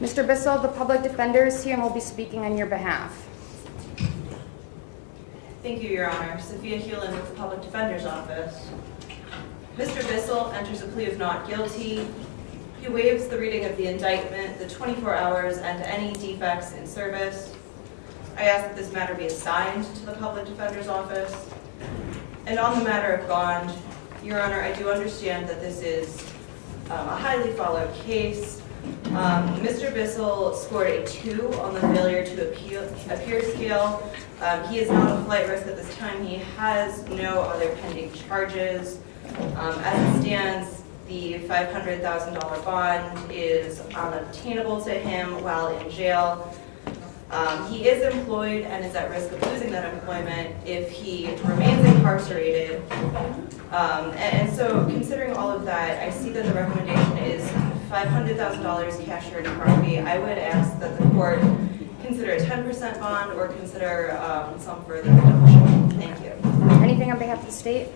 Mr. Bissell, the public defender is here and will be speaking on your behalf. Thank you, Your Honor. Sophia Hewlin with the Public Defender's Office. Mr. Bissell enters a plea of not guilty. He waives the reading of the indictment, the 24 hours, and any defects in service. I ask that this matter be assigned to the Public Defender's Office. And on the matter of bond, Your Honor, I do understand that this is a highly followed case. Mr. Bissell scored a 2 on the failure to appear scale. He is not a flight risk at this time. He has no other pending charges. As it stands, the $500,000 bond is unobtainable to him while in jail. He is employed and is at risk of losing that employment if he remains incarcerated. And so considering all of that, I see that the recommendation is $500,000 cash surety property. I would ask that the court consider a 10% bond or consider some further reduction. Thank you. Anything on behalf of the state?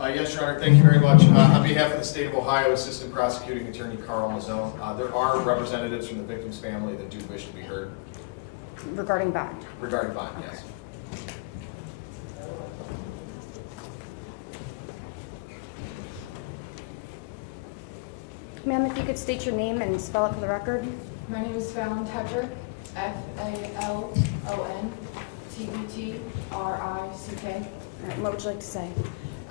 Yes, Your Honor, thank you very much. On behalf of the State of Ohio, Assistant Prosecuting Attorney Carl Mazzone, there are representatives from the victim's family that do wish to be heard. Regarding bond? Regarding bond, yes. Ma'am, if you could state your name and spell it for the record. My name is Falon Tetrick, Falon Tetrick. What would you like to say?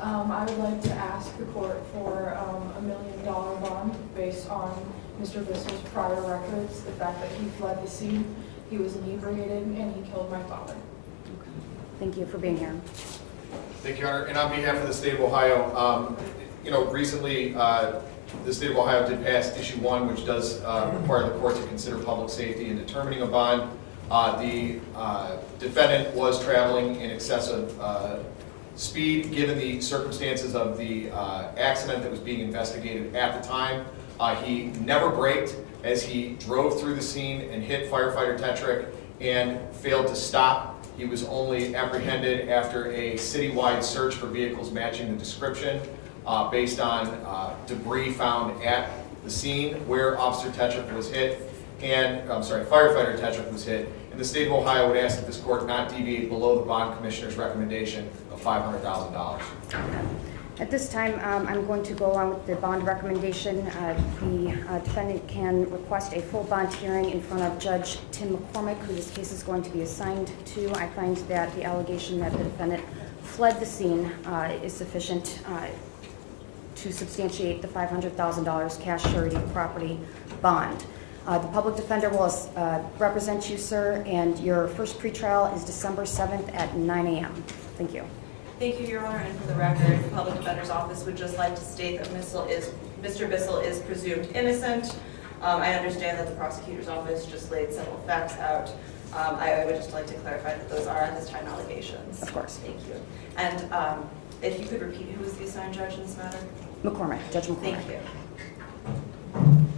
I would like to ask the court for $1 million bond based on Mr. Bissell's prior records, the fact that he fled the scene, he was inebriated, and he killed my father. Thank you for being here. Thank you, Your Honor. And on behalf of the State of Ohio, recently the State of Ohio did pass Issue 1, which does require the court to consider public safety in determining a bond. The defendant was traveling in excess of speed, given the circumstances of the accident that was being investigated at the time. He never braked as he drove through the scene and hit firefighter Tetrick and failed to stop. He was only apprehended after a citywide search for vehicles matching the description based on debris found at the scene where Officer Tetrick was hit, firefighter Tetrick was hit. And the State of Ohio would ask that this court not deviate below the bond commissioner's recommendation of $500,000. At this time, I'm going to go along with the bond recommendation. The defendant can request a full bond hearing in front of Judge Tim McCormick, who this case is going to be assigned to. I find that the allegation that the defendant fled the scene is sufficient to substantiate the $500,000 cash surety property bond. The public defender will represent you, sir, and your first pretrial is December 7th at 9 a.m. Thank you. Thank you, Your Honor, and for the record, the Public Defender's Office would just like to state that Mr. Bissell is presumed innocent. I understand that the prosecutor's office just laid several facts out. I would just like to clarify that those are at this time allegations. Of course. Thank you. And if you could repeat who was the assigned judge in this matter? McCormick, Judge McCormick. Thank you.